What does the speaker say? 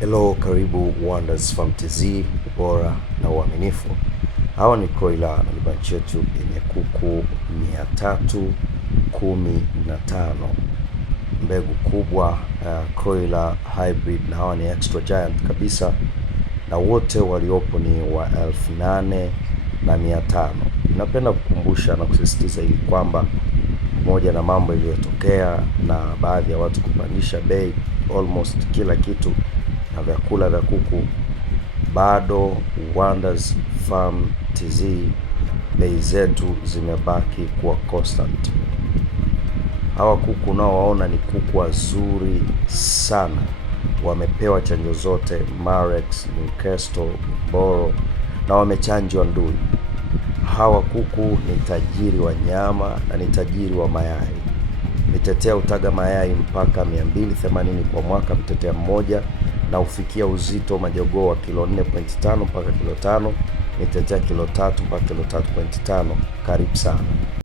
Hello, karibu Wonders Farm TZ, bora na uaminifu. Hawa ni Kroila na ni branch yetu yenye kuku 315 mbegu kubwa, Kroila hybrid, na hawa ni extra giant kabisa, na wote waliopo ni wa 8500. Napenda kukumbusha na kusisitiza ili kwamba pamoja na mambo yaliyotokea na baadhi ya watu kupandisha bei almost kila kitu na vyakula vya kuku, bado Wonders Farm TZ bei zetu zimebaki kuwa constant. Hawa kuku unaowaona ni kuku wazuri sana, wamepewa chanjo zote Marex, Newcastle, Boro, na wamechanjwa ndui. Hawa kuku ni tajiri wa nyama na ni tajiri wa mayai. Mitetea utaga mayai mpaka 280 kwa mwaka mtetea mmoja, na ufikia uzito majogoo wa kilo 4.5 mpaka kilo 5, mitetea kilo 3 mpaka kilo 3.5. Karibu sana.